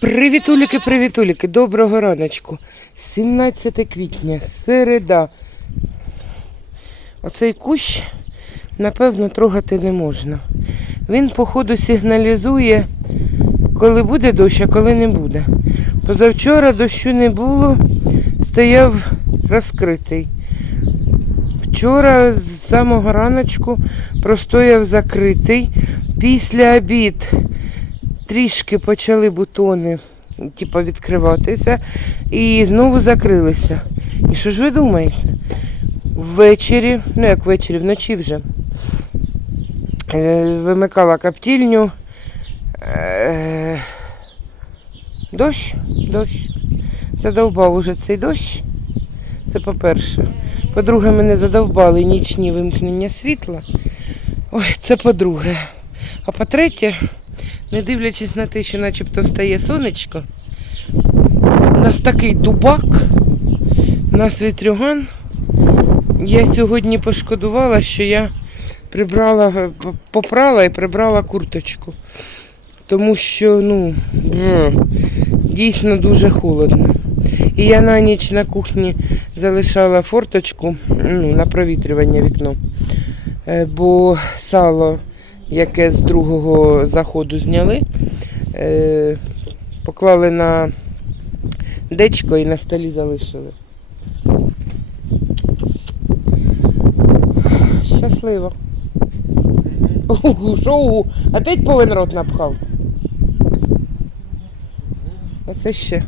Привітуліки, привітуліки, доброго раночку. 17 квітня, середа. Оцей кущ, напевно, трогати не можна. Він, походу, сигналізує, коли буде дощ, а коли не буде. Позавчора дощу не було, стояв розкритий. Вчора з самого раночку простояв закритий. Після обід трішки почали бутони типу, відкриватися і знову закрилися. І що ж ви думаєте? Ввечері, ну як ввечері, вночі вже е, вимикала коптільню. Дощ, дощ. Задовбав уже цей дощ. Це по-перше. По-друге, мене задовбали нічні вимкнення світла. Ой, це по-друге. А по-третє, не дивлячись на те, що начебто встає сонечко, у нас такий дубак, у нас вітрюган. Я сьогодні пошкодувала, що я прибрала, попрала і прибрала курточку. Тому що, ну, дійсно дуже холодно. І я на ніч на кухні залишала форточку ну, на провітрювання вікно. Е, Бо сало, яке з другого заходу зняли, е, поклали на дечко і на столі залишили. Щасливо. Угу? Опять повен рот напхав. Оце ще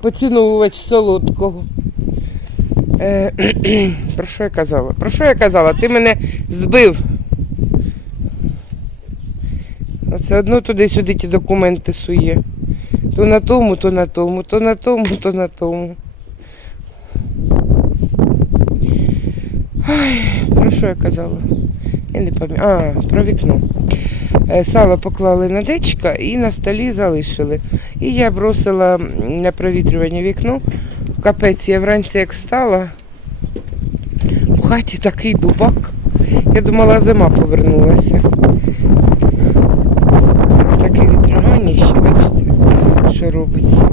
поціновувач солодкого. Е, про що я казала? Про що я казала? Ти мене збив. Оце одно туди-сюди ті документи сує. То на тому, то на тому, то на тому, то на тому. Ай, про що я казала? Я не пам'ятаю. А, про вікно. Е, Сало поклали на дечка і на столі залишили. І я бросила на провітрювання вікно. Капець, я вранці як встала. В хаті такий дубак. Я думала, зима повернулася. Це таке вітряганіще, бачите, що робиться.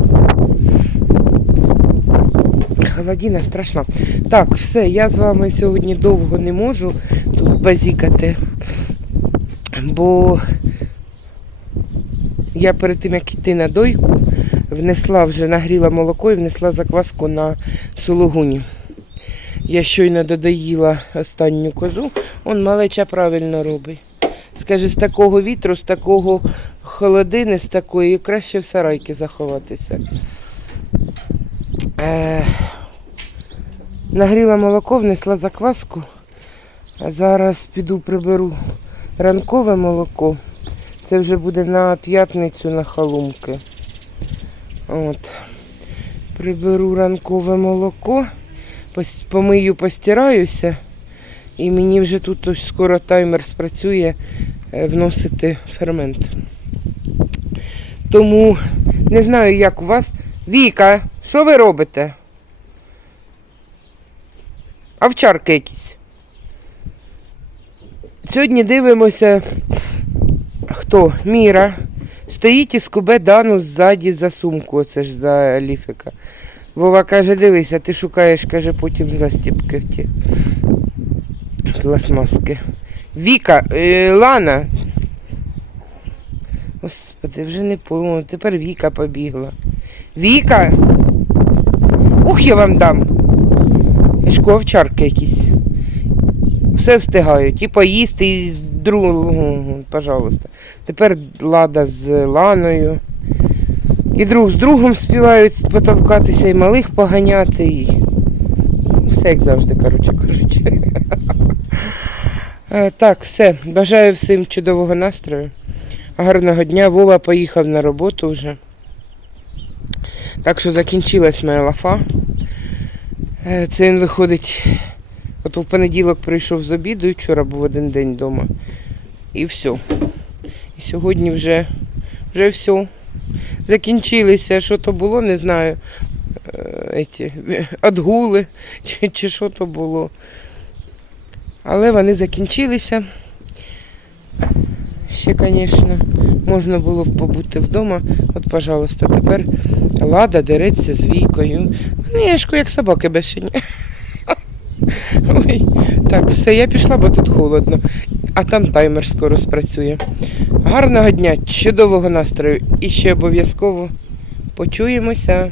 Холодина страшна. Так, все, я з вами сьогодні довго не можу тут базікати, бо я перед тим, як йти на дойку, внесла вже нагріла молоко і внесла закваску на сулугуні. Я щойно додоїла останню козу, он малеча правильно робить. Скаже, з такого вітру, з такого холодини, з такої, краще в сарайки заховатися. Е, нагріла молоко, внесла закваску. А зараз піду приберу ранкове молоко. Це вже буде на п'ятницю на халумки. От. Приберу ранкове молоко, помию, постираюся. І мені вже тут ось скоро таймер спрацює е, вносити фермент. Тому не знаю, як у вас. Віка, що ви робите? Овчарки якісь. Сьогодні дивимося, хто? Міра. Стоїть і скубе Дану ззаді за сумку, оце ж за ліфика. Вова каже, дивися, ти шукаєш, каже, потім застіпки ті. Пластмаски. Віка, е, Лана. Господи, вже не помню. Тепер Віка побігла. Віка! Ух, я вам дам. Ж овчарки якісь. Все встигають. І поїсти, і з другого, пожалуйста. Тепер лада з ланою. І друг з другом співають потовкатися, і малих поганяти. І... Все як завжди, коротше кажучи. Е, Так, все. Бажаю всім чудового настрою. Гарного дня. Вова поїхав на роботу вже. Так що закінчилась моя лафа. Е, Це він виходить. От в понеділок прийшов з обіду і вчора був один день вдома. І все. І сьогодні вже, вже все. закінчилися, що то було, не знаю. е, Еті, отгули, чи, чи що то було. Але вони закінчилися. Ще, звісно, можна було б побути вдома. От, пожалуйста, тепер лада дереться з вікою. Вони яшку, як собаки бешені. Ой, так, все, я пішла, бо тут холодно. А там таймер скоро спрацює. Гарного дня, чудового настрою і ще обов'язково почуємося.